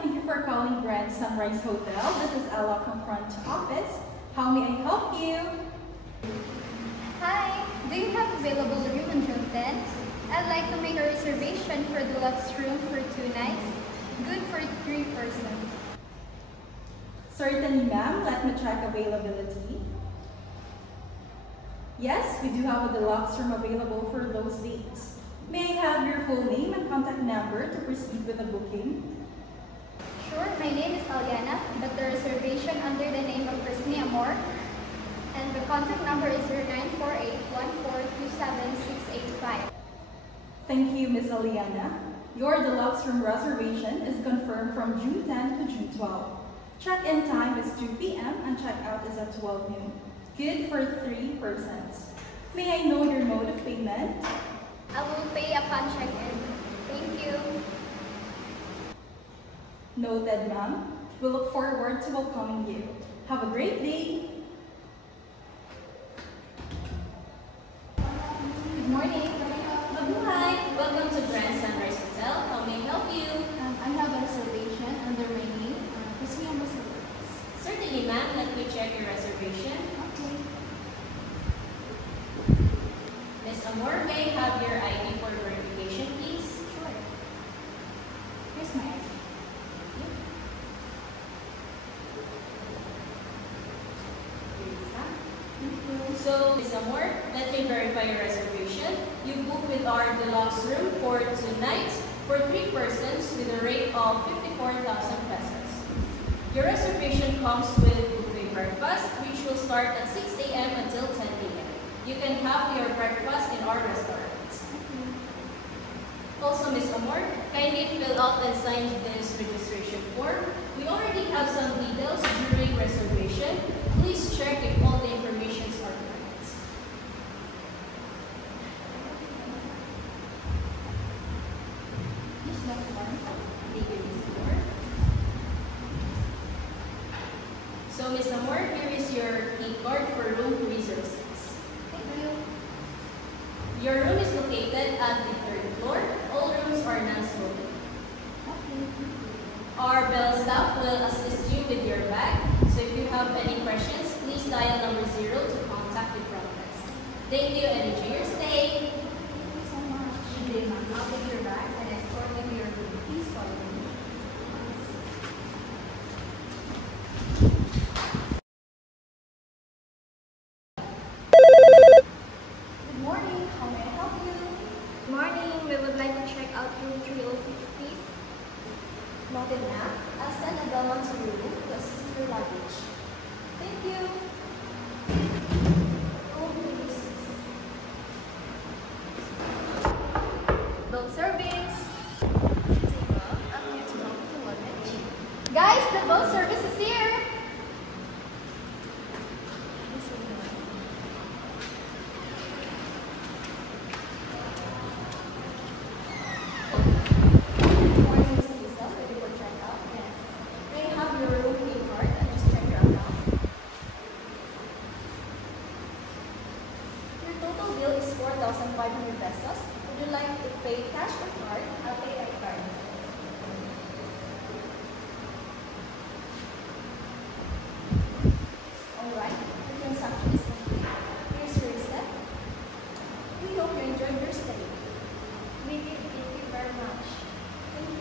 thank you for calling Grand Sunrise Hotel. This is Ella from front office. How may I help you? Hi, do you have available room on June 10? I'd like to make a reservation for deluxe room for 2 nights. Good for 3 persons. Certainly, ma'am. Let me check availability. Yes, we do have a deluxe room available for those dates. May I have your full name and contact number to proceed with the booking? Sure, my name is Aliana, but the reservation under the name of Christine Amor. And the contact number is 0948-1427-685. Thank you, Ms. Aliana. Your deluxe room reservation is confirmed from June 10 to June 12. Check-in time is 2 p.m. and check-out is at 12 noon. Good for 3 persons. May I know your mode of payment? I will pay upon check-in. Thank you. Noted, ma'am. We look forward to welcoming you. Have a great day. Good morning. Mabuhay! Welcome to Grand Sunrise Hotel. How may I help you? I have a reservation under my name, Christine Amor. Certainly, ma'am. Let me check your reservation. Okay. Ms. Amor, may I have your ID for verification, please? Sure. Here's my ID. So, Ms. Amor, let me verify your reservation. You booked with our deluxe room for 2 nights for 3 persons with a rate of 54,000 pesos. Your reservation comes with buffet breakfast, which will start at 6 a.m. until 10 a.m. You can have your breakfast in our restaurants. Also, Ms. Amor, kindly fill out and sign this registration form. We already have some details during reservation. Please check if all the information are correct. So, Ms. Amor, here is your key card for room 306. Thank you. Your room is located at the 3rd floor. All rooms are non-smoking. Okay. Our bell staff will assist you with your bag. So if you have any questions, please dial number 0 to contact the front desk. Thank you and enjoy your stay. Thank you so much. Good, ma'am. I'll take your bag and escort you to your room. Please follow me. Good morning. How may I help you? Good morning. We would like to check out room 306, please. Noted, ma'am. I'll send a bellman to your room to assist your luggage. Thank you. Room 306. Boat service. Guys, the boat service is here. Good morning, Ms. Lisa. Ready for checkout? Yes. May I have your room key card and just check your account? Your total bill is 4,500 pesos. Would you like to pay cash or card? I'll pay by card. Alright, the transaction is complete. Here's your receipt. We hope you enjoyed your stay. Thank you very much. Thank you.